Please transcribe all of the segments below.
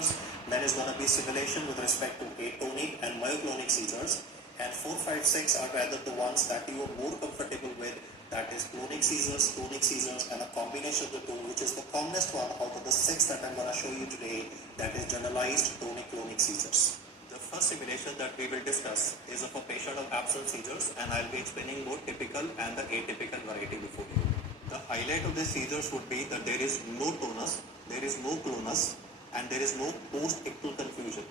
seizures. Then is going to be simulation with respect to atonic and myoclonic seizures. And 4, 5, 6 are rather the ones that you are more comfortable with, that is clonic seizures, and a combination of the two, which is the commonest one out of the 6 that I'm going to show you today, that is generalized tonic-clonic seizures. The first simulation that we will discuss is of a patient of absent seizures, and I'll be explaining both typical and the atypical variety before you. The highlight of these seizures would be that there is no tonus, there is no clonus, and there is no post-ictal confusion.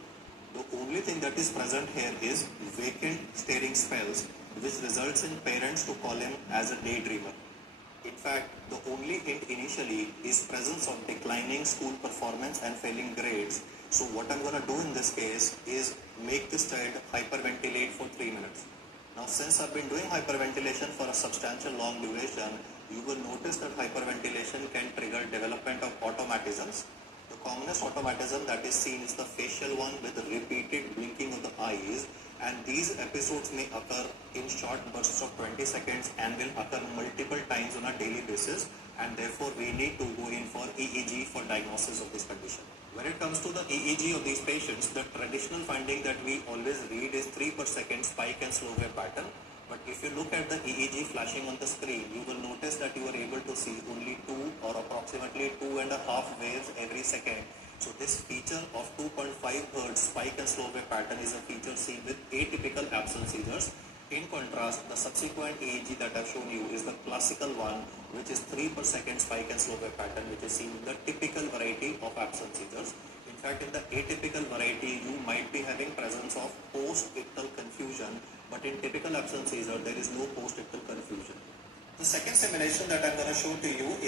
The only thing that is present here is vacant staring spells, which results in parents to call him as a daydreamer. In fact, the only hint initially is presence of declining school performance and failing grades. So what I'm going to do in this case is make this child hyperventilate for 3 minutes. Now since I've been doing hyperventilation for a substantial long duration, you will notice that hyperventilation can trigger development of automatisms. The commonest automatism that is seen is the facial one with the repeated blinking of the eyes, and these episodes may occur in short bursts of 20 seconds and will occur multiple times on a daily basis, and therefore we need to go in for EEG for diagnosis of this condition. When it comes to the EEG of these patients, the traditional finding that we always read is 3 per second spike and slow wave pattern. But if you look at the EEG flashing on the screen, you will notice that you are able to see only 2 or approximately 2.5 waves every second. So this feature of 2.5 Hz spike and slow wave pattern is a feature seen with atypical absence seizures. In contrast, the subsequent EEG that I've shown you is the classical one, which is 3 per second spike and slow wave pattern, which is seen in the typical variety of absence seizures. In fact, in the atypical variety, you might be having presence of post-ictal confusion, but in typical absence seizure, there is no post-ictal confusion. The second simulation that I'm going to show to you is